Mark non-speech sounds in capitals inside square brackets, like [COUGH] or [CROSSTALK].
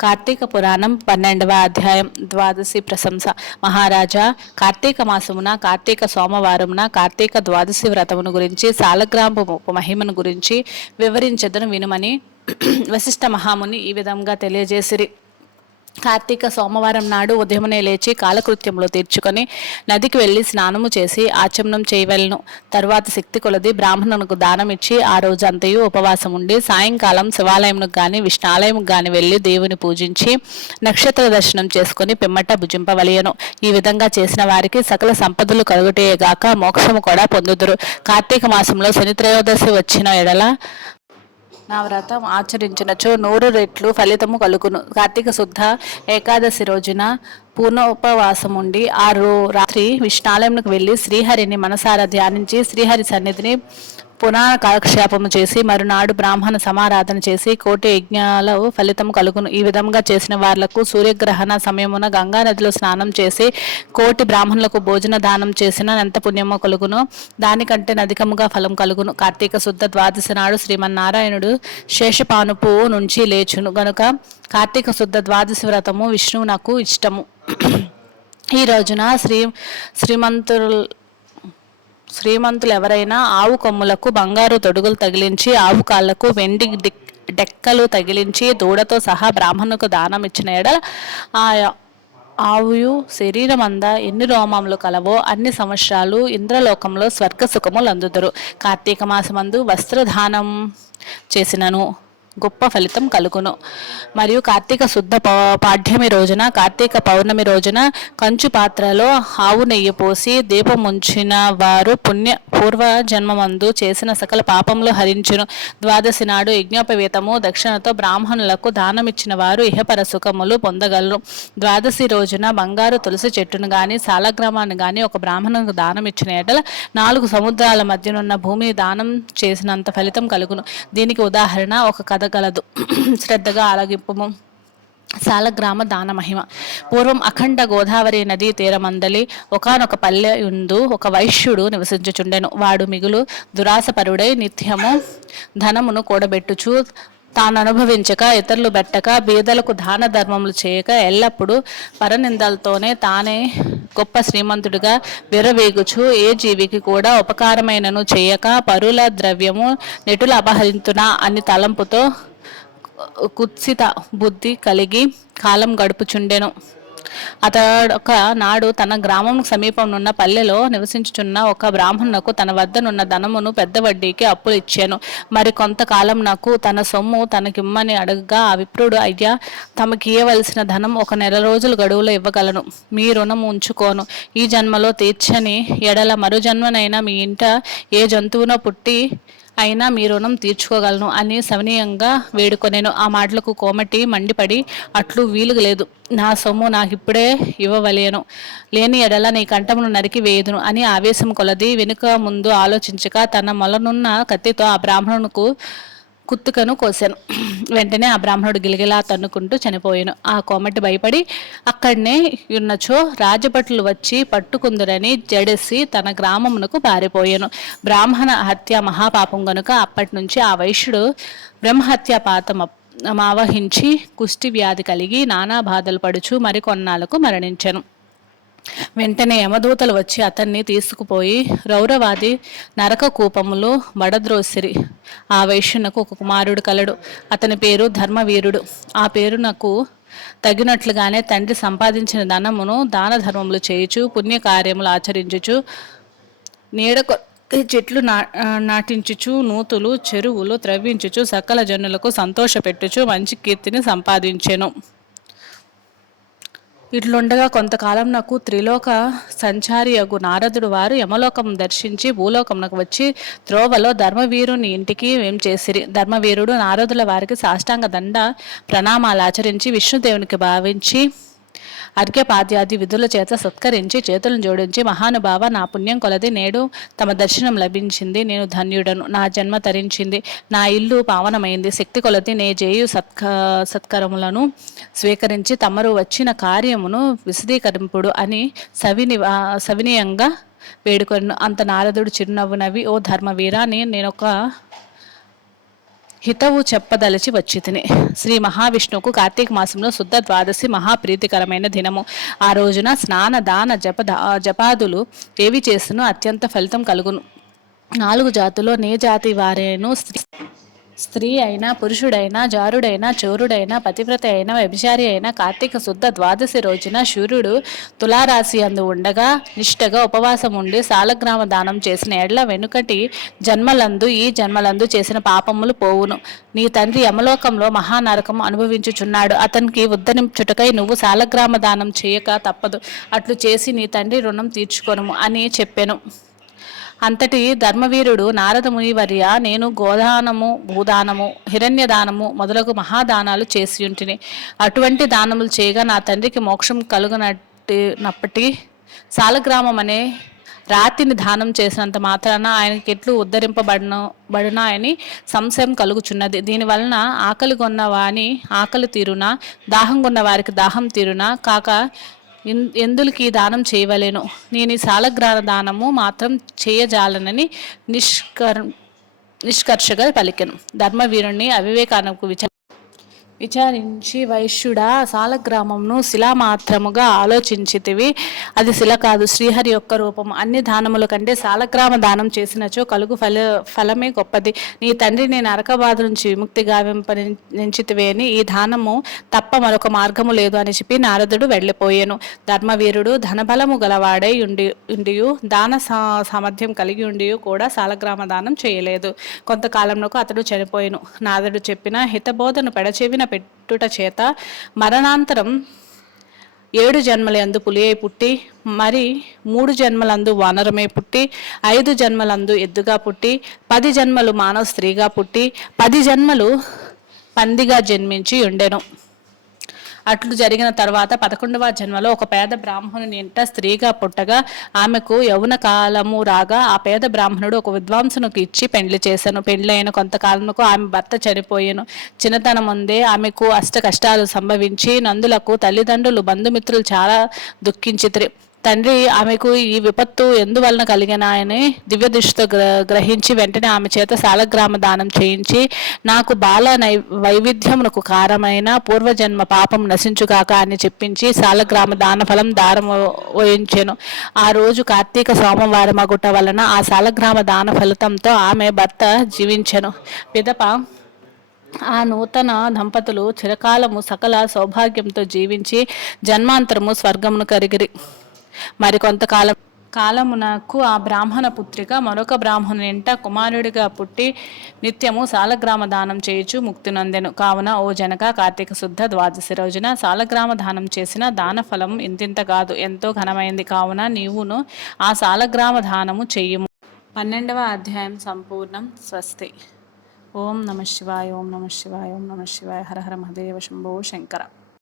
కార్తీక పురాణం పన్నెండవ అధ్యాయం ద్వాదశి ప్రశంస. మహారాజా కార్తీక మాసమున కార్తీక సోమవారమున కార్తీక ద్వాదశి వ్రతమును గురించి సాలగ్రాంపు మహిమను గురించి వివరించదను వినుమని [CLEARS THROAT] వశిష్ఠ మహాముని ఈ విధంగా తెలియజేసిరి. కార్తీక సోమవారం నాడు ఉదయమునే లేచి కాలకృత్యములు తీర్చుకొని నదికి వెళ్ళి స్నానము చేసి ఆచమనం చేయవలను. తర్వాత శక్తి కొలది బ్రాహ్మణునికి దానం ఇచ్చి ఆ రోజు అంతయు ఉపవాసం ఉండి సాయంకాలం శివాలయంకు గాని విష్ణాలయముకు గాని వెళ్ళి దేవుని పూజించి నక్షత్ర దర్శనం చేసుకుని పిమ్మట భుజింపవలయను. ఈ విధంగా చేసిన వారికి సకల సంపదలు కలుగుటేగాక మోక్షము కూడా పొందుదురు. కార్తీక మాసంలో శని త్రయోదశి వచ్చిన ఎడల నా వ్రతం ఆచరించినచో నూరు రెట్లు ఫలితము కలుగును. కార్తీక శుద్ధ ఏకాదశి రోజున పూర్ణోపవాసముండి ఆ రో రాత్రి విష్ణాలయంకు వెళ్ళి శ్రీహరిని మనసారా ధ్యానించి శ్రీహరి సన్నిధిని పురాణ కాలక్షేపము చేసి మరునాడు బ్రాహ్మణ సమారాధన చేసి కోటి యజ్ఞాల ఫలితం కలుగును. ఈ విధంగా చేసిన వాళ్ళకు సూర్యగ్రహణ సమయమున గంగా నదిలో స్నానం చేసి కోటి బ్రాహ్మణులకు భోజన దానం చేసిన ఎంత పుణ్యమో కలుగును. దానికంటే నధికముగా ఫలం కలుగును. కార్తీక శుద్ధ ద్వాదశి నాడు శ్రీమన్నారాయణుడు శేషపానుపు నుంచి లేచును. గనుక కార్తీక శుద్ధ ద్వాదశి వ్రతము విష్ణువు నాకు ఇష్టము. ఈ రోజున శ్రీ శ్రీమంతులు శ్రీమంతులు ఎవరైనా ఆవు కొమ్ములకు బంగారు తొడుగులు తగిలించి ఆవు కాళ్ళకు వెండి డెక్కలు తగిలించి దూడతో సహా బ్రాహ్మణుకు దానం ఇచ్చిన ఎడ ఆ ఆవు శరీరం అందా ఎన్ని రోమములు కలవో అన్ని సంవత్సరాలు ఇంద్రలోకంలో స్వర్గ సుఖములు అందుదురు కార్తీక మాసమందు వస్త్రదానం చేసినను. గొప్ప ఫలితం కలుగును. మరియు కార్తీక శుద్ధ పాఠ్యమి పాడ్యమి రోజున కార్తీక పౌర్ణమి రోజున కంచు పాత్రలో ఆవు నెయ్యి పోసి దీపం ఉంచిన వారు పుణ్య పూర్వ జన్మమందు చేసిన సకల పాపములు హరించును. ద్వాదశి నాడు యజ్ఞోపవేతము దక్షిణతో బ్రాహ్మణులకు దానమిచ్చిన వారు ఇహపర సుఖములు పొందగలరు. ద్వాదశి రోజున బంగారు తులసి చెట్టును గాని సాలగ్రామాన్ని గాని ఒక బ్రాహ్మణునికి దానం ఇచ్చిన ఎడల నాలుగు సముద్రాల మధ్యనున్న భూమిని దానం చేసినంత ఫలితం కలుగును. దీనికి ఉదాహరణ ఒక కథ పొందగలదు శ్రద్ధగా ఆలగింపము సాలగ్రామ దాన మహిమ. పూర్వం అఖండ గోదావరి నదీ తీరమందలి ఒకనొక పల్లె యందు ఒక వైశ్యుడు నివసించుచుండెను. వాడు మిగులు దురాసపరుడై నిత్యము ధనమును కూడబెట్టుచు తాను అనుభవించక ఇతరులు పెట్టక బీదలకు దాన ధర్మములు చేయక ఎల్లప్పుడూ పరనిందలతోనే తానే గొప్ప శ్రీమంతుడిగా విరవేగుచు ఏ జీవికి కూడా ఉపకారమైనను చేయక పరుల ద్రవ్యము నెటులు అపహరింతునా అని తలంపుతో కుత్సిత బుద్ధి కలిగి కాలం గడుపుచుండెను. అతడొక నాడు తన గ్రామం సమీపంనున్న పల్లెలో నివసించుచున్న ఒక బ్రాహ్మణునకు తన వద్దనున్న ధనమును పెద్ద వడ్డీకి అప్పులు ఇచ్చాను. మరి కొంతకాలం నాకు తన సొమ్ము తనకిమ్మని అడగగా ఆ విప్రుడు అయ్యా తమకి ఇవ్వవలసిన ధనం ఒక నెల రోజులు గడువులో ఇవ్వగలను. మీ రుణం ఉంచుకోను. ఈ జన్మలో తీర్చని ఎడల మరు జన్మనైనా మీ ఇంట ఏ జంతువునో పుట్టి అయినా మీ రుణం తీర్చుకోగలను అని సవనీయంగా వేడుకొనేను. ఆ మాటలకు కోమటి మండిపడి అట్లు వీలుగా లేదు. నా సొమ్ము నాకిప్పుడే ఇవ్వవలేను. లేని ఎడల నీ కంఠమును నరికి వేయదును అని ఆవేశం కొలది వెనుక ముందు ఆలోచించక తన మొలనున్న కత్తితో ఆ బ్రాహ్మణునికి కుత్తుకను కోశాను వెంటనే ఆ బ్రాహ్మణుడు గిలగిలా తన్నుకుంటూ చనిపోయాను. ఆ కోమటి భయపడి అక్కడనే ఉన్నచో రాజభటులు వచ్చి పట్టుకుందురని జడేసి తన గ్రామమునకు పారిపోయాను. బ్రాహ్మణ హత్య మహాపాపం గనుక అప్పటి నుంచి ఆ వైశ్యుడు బ్రహ్మహత్య పాతం ఆవహించి కుష్టి వ్యాధి కలిగి నానా బాధలు పడుచు మరికొన్నాళ్ళకు మరణించాను. వెంటనే యమదూతలు వచ్చి అతన్ని తీసుకుపోయి రౌరవాది నరక కూపములు బడద్రోసిరి ఆ వైశ్యునకు ఒక కుమారుడు కలడు. అతని పేరు ధర్మవీరుడు. ఆ పేరు నాకు తగినట్లుగానే తండ్రి సంపాదించిన ధనమును దాన ధర్మములు చేయుచు పుణ్యకార్యములు ఆచరించుచు నీడ చెట్లు నా నాటించుచు నూతులు చెరువులు త్రవ్వించుచు సకల జనులకు సంతోషపెట్టుచు మంచి కీర్తిని సంపాదించెను. ఇట్లుండగా కొంతకాలం నాకు త్రిలోక సంచారి అగు నారదుడు వారు యమలోకం దర్శించి భూలోకమునకు వచ్చి త్రోవలో ధర్మవీరుని ఇంటికి ఏం చేసిరి? ధర్మవీరుడు నారదుల వారికి సాష్టాంగ దండ ప్రణామాలు ఆచరించి విష్ణుదేవునికి భావించి అర్ఘ్యపాద్యాది విధుల చేత సత్కరించి చేతులను జోడించి మహానుభావ నా పుణ్యం కొలది నేడు తమ దర్శనం లభించింది. నేను ధన్యుడను. నా జన్మ తరించింది. నా ఇల్లు పావనమైంది. శక్తి కొలది నే జేయు సత్క సత్కరములను స్వీకరించి తమరు వచ్చిన కార్యమును విశదీకరింపుడు అని సవిని సవినీయంగా వేడుకొను. అంత నారదుడు చిరునవ్వు నవ్వి ఓ ధర్మవీరా నేను నేనొక హితవు చెప్పదలచి వచ్చి తిని శ్రీ మహావిష్ణువుకు కార్తీక మాసంలో శుద్ధ ద్వాదశి మహాప్రీతికరమైన దినము. ఆ రోజున స్నాన దాన జప జపాదులు ఏవి చేసినో అత్యంత ఫలితం కలుగును. నాలుగు జాతుల్లో నే జాతి వారేను స్త్రీ స్త్రీ అయినా పురుషుడైనా జారుడైనా చోరుడైనా పతివ్రత అయినా వ్యభిచారి అయినా కార్తీక శుద్ధ ద్వాదశి రోజున సూర్యుడు తులారాశి అందు ఉండగా నిష్టగా ఉపవాసం ఉండి సాలగ్రామ దానం చేసిన ఎడ్ల వెనుకటి జన్మలందు ఈ జన్మలందు చేసిన పాపములు పోవును. నీ తండ్రి యమలోకంలో మహానరకం అనుభవించుచున్నాడు. అతనికి ఉద్ధరించుటకై నువ్వు సాలగ్రామ దానం చేయక తప్పదు. అట్లు చేసి నీ తండ్రి రుణం తీర్చుకొనుము అని చెప్పాను. అంతటి ధర్మవీరుడు నారదముని వర్య నేను గోదానము భూదానము హిరణ్యదానము మొదలగు మహాదానాలు చేసి ఉంటిని అటువంటి దానములు చేయగా నా తండ్రికి మోక్షం కలుగునప్పటి సాలగ్రామం అనే రాతిని దానం చేసినంత మాత్రాన ఆయనకి ఎట్లు ఉద్ధరింపబడిన బడునాయని సంశయం కలుగుచున్నది. దీనివలన ఆకలి కొన్న వాని ఆకలి తీరున దాహం కొన్న వారికి దాహం తీరున కాక ఎందులకి దానం చేయవలేను? నేను ఈ సాలగ్రాన దానము మాత్రం చేయజాలనని నిష్కర్ నిష్కర్షగా పలికెను. ధర్మవీరుణ్ణి అవివేకానకు విచార విచారించి వైశ్యుడా సాలగ్రామంను శిలా మాత్రముగా ఆలోచించితివి. అది శిల కాదు శ్రీహరి యొక్క రూపము. అన్ని దానముల కంటే సాలగ్రామ దానం చేసినచో కలుగు ఫల ఫలమే గొప్పది. నీ తండ్రి నేను అరకబాధ నుంచి విముక్తి గావింపనించితివే అని ఈ దానము తప్ప మరొక మార్గము లేదు అని చెప్పి నారదుడు వెళ్ళిపోయాను. ధర్మవీరుడు ధనబలము గలవాడై ఉండి ఉండియు దాన సామర్థ్యం కలిగి ఉండి కూడా సాలగ్రామ దానం చేయలేదు. కొంతకాలంలో అతడు చనిపోయాను. నారదుడు చెప్పిన హితబోధను పెడచెవిన పెట్టుట చేత మరణాంతరం ఏడు జన్మలందు పులియై పుట్టి మరి మూడు జన్మలందు వానరమే పుట్టి ఐదు జన్మలందు ఎద్దుగా పుట్టి పది జన్మలు మానవ స్త్రీగా పుట్టి పది జన్మలు పందిగా జన్మించి ఉండెను. అట్లు జరిగిన తర్వాత పదకొండవ జన్మలో ఒక పేద బ్రాహ్మణుని ఇంట స్త్రీగా పుట్టగా ఆమెకు యౌన కాలము రాగా ఆ పేద బ్రాహ్మణుడు ఒక విద్వాంసునికి ఇచ్చి పెండ్లి చేశాను. పెండ్లి అయిన కొంతకాలముకు ఆమె భర్త చనిపోయాను. చిన్నతనం ముందే ఆమెకు అష్ట కష్టాలు సంభవించి నందులకు తల్లిదండ్రులు బంధుమిత్రులు చాలా దుఃఖించిత్రి. తండ్రి ఆమెకు ఈ విపత్తు ఎందువలన కలిగినాయని దివ్య దృష్టితో గ్రహించి వెంటనే ఆమె చేత శాలగ్రామ దానం చేయించి నాకు బాల నై వైవిధ్యమునకు కారమైన పూర్వజన్మ పాపం నశించుగాక అని చెప్పించి శాలగ్రామ దాన ఫలం దారం వహించాను ఆ రోజు కార్తీక సోమవారం అగుట వలన ఆ శాలగ్రామ దాన ఫలితంతో ఆమె భర్త జీవించెను. పిదప ఆ నూతన దంపతులు చిరకాలము సకల సౌభాగ్యంతో జీవించి జన్మాంతరము స్వర్గమును కరిగిరి మరి కొంతకాలం కాలమునకు ఆ బ్రాహ్మణ పుత్రిక మరొక బ్రాహ్మణునింట కుమారుడిగా పుట్టి నిత్యము సాలగ్రామ దానం చేయుచు ముక్తి నందెను కావున ఓ జనక కార్తీక శుద్ధ ద్వాదశి రోజున సాలగ్రామ దానం చేసిన దాన ఫలం ఇంతింత కాదు ఎంతో ఘనమైంది. కావున నీవును ఆ సాలగ్రామ దానము చెయ్యము పన్నెండవ అధ్యాయం సంపూర్ణం స్వస్తి. ఓం నమ శివాయ ఓం నమ శివాయ ఓం నమ శివాయ. హర హర మహదేవ శంభో శంకర.